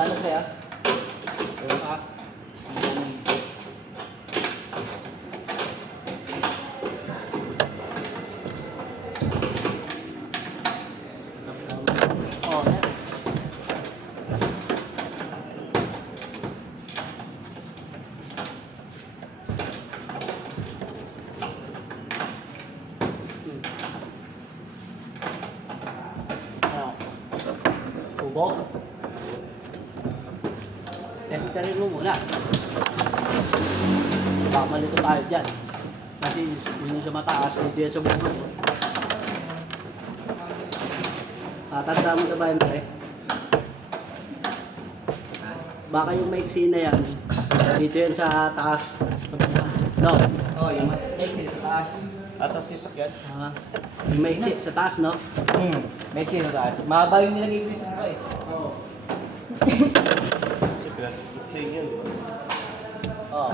Gano'n kaya? Oh, yan. Ano? Tubo? Test ka rin mo muna. Baka malito tayo dyan. Kasi yun sa mataas, dito yan sa bukod. Tanda mo na ba yun, pre? Baka yung maiksi na yan, dito yan sa taas. No? Oo, yung maiksi sa taas. Atas yung sakyan? Yung maiksi sa taas, no? Maiksi sa taas. Mahaba yung nilagay ko sa buka eh. Oo. Kasi plastic yun, di ba? Oo.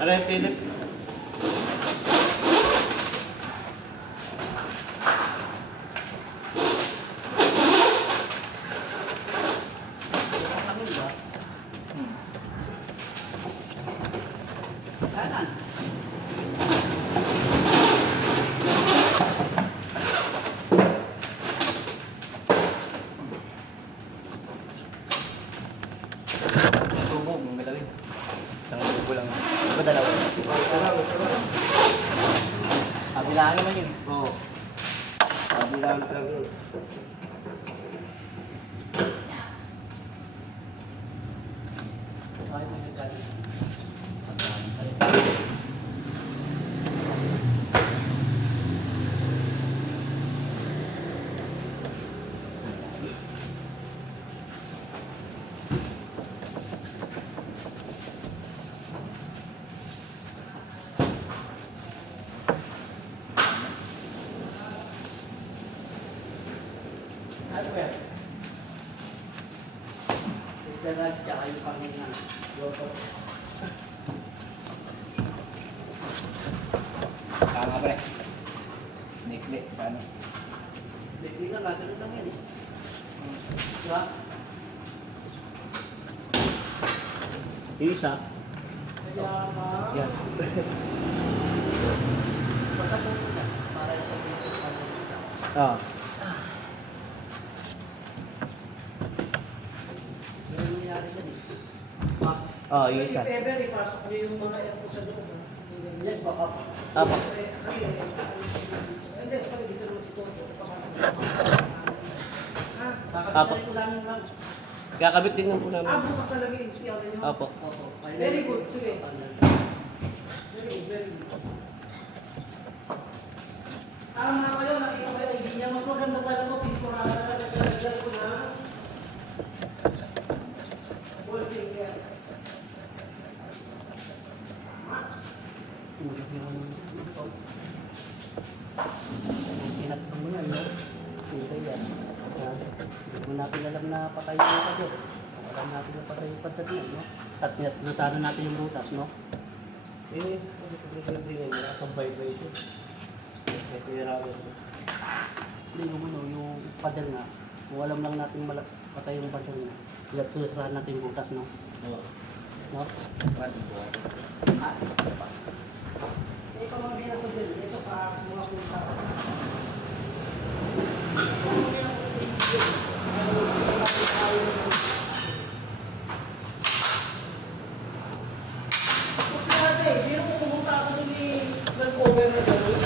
Ano yung Philip? Kanan. Yung tubo, yung galawin. Isang tubo lang. Diba dalawa? Kabilaan naman yun. Oo. Kabilaan ka rin. Ay, may nagkalit. Ano ba yan? Dalag tsaka yung pangingan. Loto. Tama pre. Nikli. Paano? Hindi ka natin lang yan eh. Diba? Isa. Kaya Yan. basta po muna para sa Ah. yung nangyayari dyan eh. Ah, yung isa. Ever, ipasok niyo yung mga airport sa loob. Yes, baka. Apo. Hindi, pag dito naman si Toto. Apo. Kakabit ko lang yung mag. Kakabit din po namin. Bukas na lang i-install niyo. Apo. Opo. Very good, sige. Very good, very good. Tama kayo, nakita ko yung ID niya. Mas maganda pala ito, pinturada na nagkalagyan ko na. Working yan. Pinatong mo yan, no? Pintay yan. Hindi mo natin alam na patay yung kadyo. Alam natin na patay yung padat yan, no? At pinatong natin yung butas, no? Eh, presidente nga, nakasabay ba ito? Kaya pinaragan ko. Hindi yung ano, yung pader nga. Kung alam lang natin patay yung pader nga. Pinatong natin yung butas, no? Oo. No? May pamangkin ako din. Ito sa mga punta. Biro ko pumunta ako dun ni nag-cover na gano'n.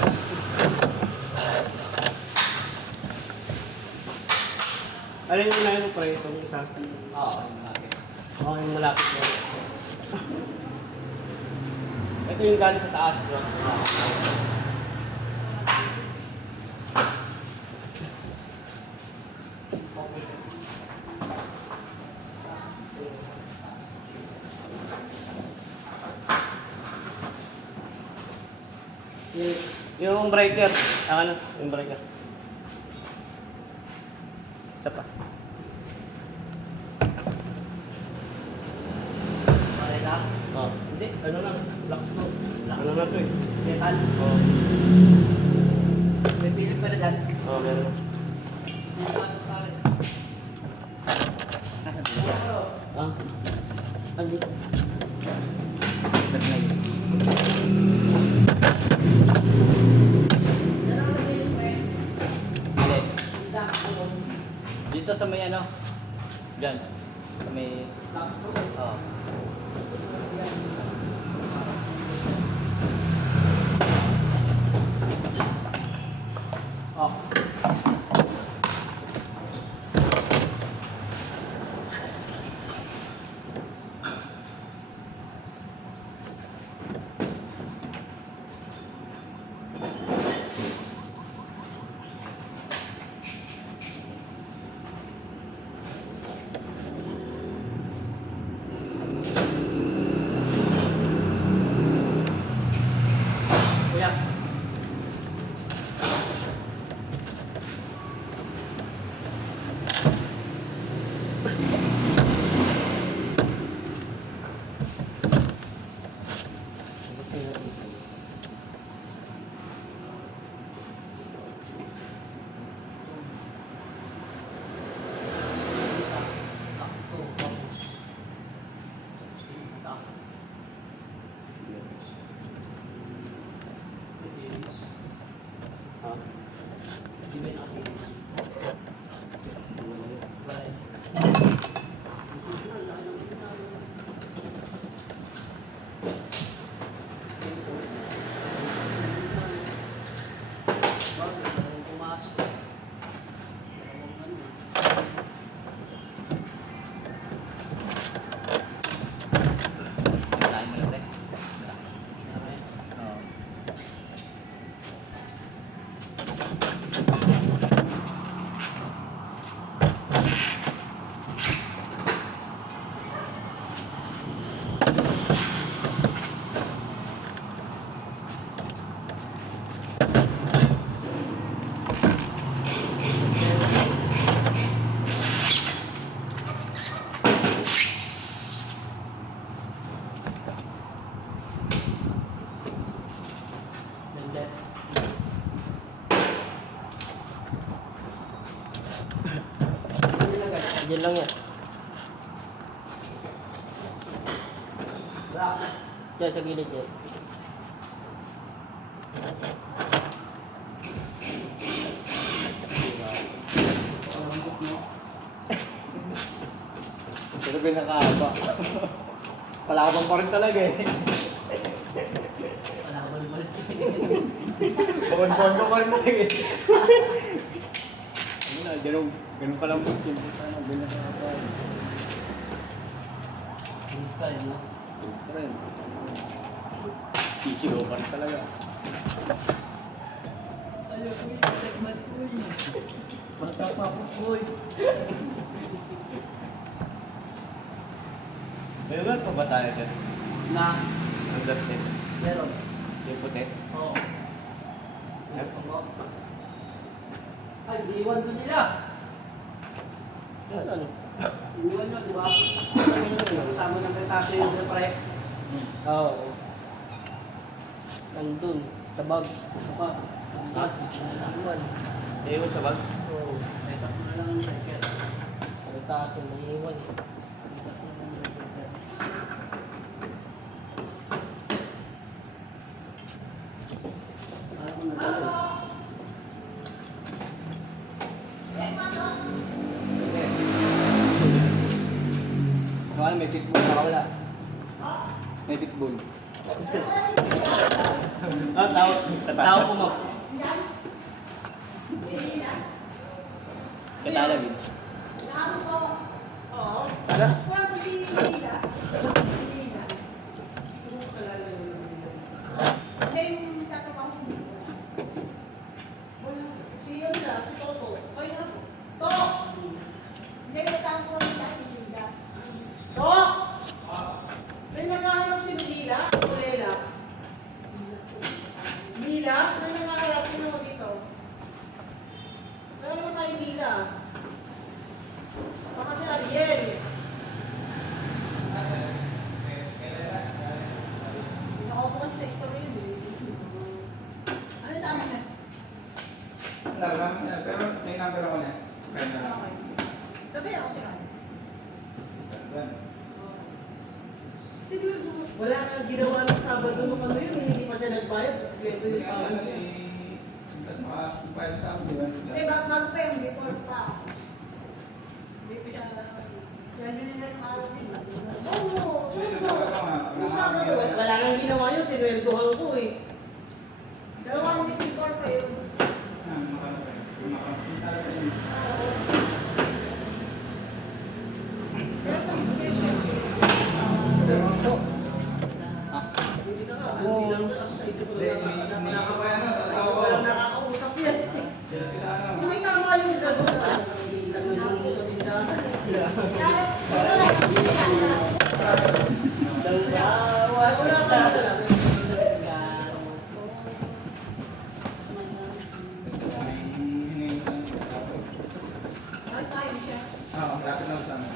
Ano yung unahin mo pre, itong isa? Oo, yung malaki. Oo, yung malapit mo. Ito yung galing sa taas, bro. Yung breaker. Ano? Yung breaker. Isa pa. Pare lang. Oh. Hindi, ano lang. Black smoke. Ano na to eh? Metal. Oh. May pilit pala dyan. Oh, meron. Ah. Andi. Alin? Dito sa may ano? Diyan. Sa may... Oo. Oh. Kuya. Ha? Di ba nakasilis? Wala. Tayo mo na, pre. Oo. Nandiyan. Diyan lang yan. Diyan sa gilid yan. Pero pinakahaba. Palabang pa rin talaga eh. Wala ko balik. Bawon-bawon pa rin talaga eh. Ano na, ganun ka lang po. Ano, pinakahaba. Hindi ka yun, no? Ganun pa rin. Sisigaw pa rin talaga. Ayaw ko yung segment ko yun. Bata pa ako po May wala pa ba tayo dyan? Na, Ang left eh. meron. Yung puti. Oo. Ay, iniwan doon nila. Ano? Iniwan nyo, di ba? Kasama ng kretase yung pre. Oo. Nandun. Sa bag. Sa ba? Ang bag, iniwan. Iwan sa bag. Oo. May tatlo na lang ang record. Sa taas yung naiiwan. May tatlo na lang ang record. Alam mo na tayo. So ano, may pitbull na wala? May pitbull. Ah, tao. Tao po mo. Katalagin. Ala? May naghahanap si Mila, Kulela. Mila? number ako na. Sabi ako tira. Ano? Wala kang ginawa ng Sabado nung ano yun, hindi pa siya nagbayad. Ito yung Sabado. Tapos makapagpayad sa akin, di ba? Eh, bago pa yung before pa. Hindi pa siya, yan yun yung nag-aaral din. Oo, So, ito oo. talaga nga. Nung Sabado, wala kang ginawa yun, sinweldohan ko eh. Dalawang din before pa yun. Pero pag hindi siya, Hindi na nga, hindi lang sa ito ko lang walang nakakausap yan. Hindi tama yung gano'n na. Hindi lang yung sa tindahan. kaya, wala lang yung Wala ka na lang. ay tayo siya. Rapid lang sa amin.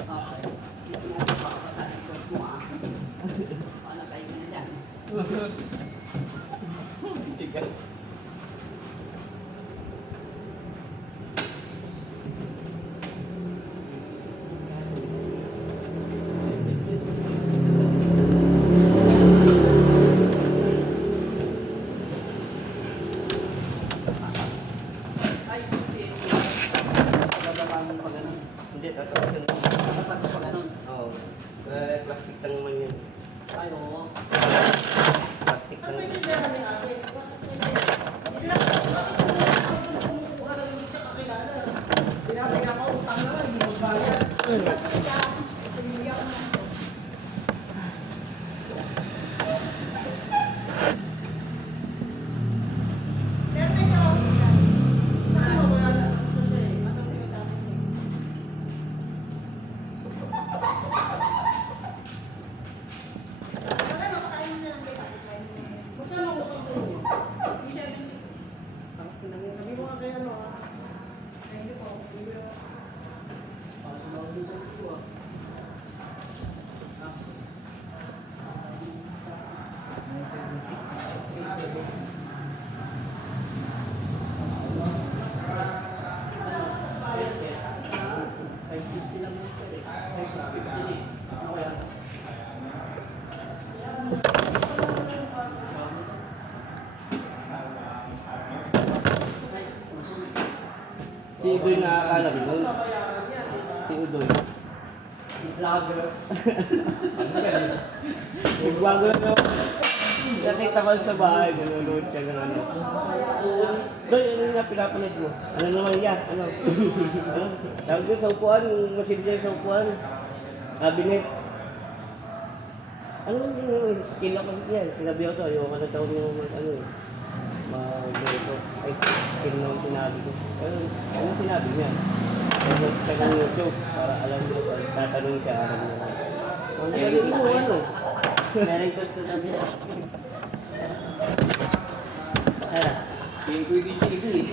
Okay. Baka sa likod mo ah. Paano tayo na dyan? Tigas. Ay, kasi bababa mo pa ganun. Hindi, tatawagin. Dapat pa ganun. Oo. Plastic lang naman yun. Ay, oo. Plastic Saan lang. may tindahan ni ate? Hindi lang, bakit kumukuha lang yung siya kakilala? Pinapakautang na lang, hindi magbayad. Pinili ako ng ito. Pero medyo okay lang. Ano, wala na. Gusto siya eh. Matapos yung dati niya. Wala na, kakain mo na lang kita. Kakain mo na yan. Magkano ang utang sa inyo? Hindi siya yun. Sabi mo nga kay ano ah. Ayun po. Para sa bawal din sa ito ah. Si Udoy nakakalam nun. Babayaran yan. Si Udoy. Vlogger. Nagbago na naman. Nakita ko sa bahay, nanonood siya ng ano. Doy, ano nga pinapanood mo? Ano naman yan? Ano? Ano? Tawag doon sa upuan, masilya sa upuan. Cabinet. Ano yung skill ako yan? Sinabi ko to, yung ano tawag yung ano eh. Mag-ito. Ay, skill na yung sinabi ko. Ano sinabi niya? Ano siya ng YouTube para alam mo, tatanong siya, alam mo. Ang galing mo, ano? Meron ko sa tabi. Ara. Pwede siya ito eh.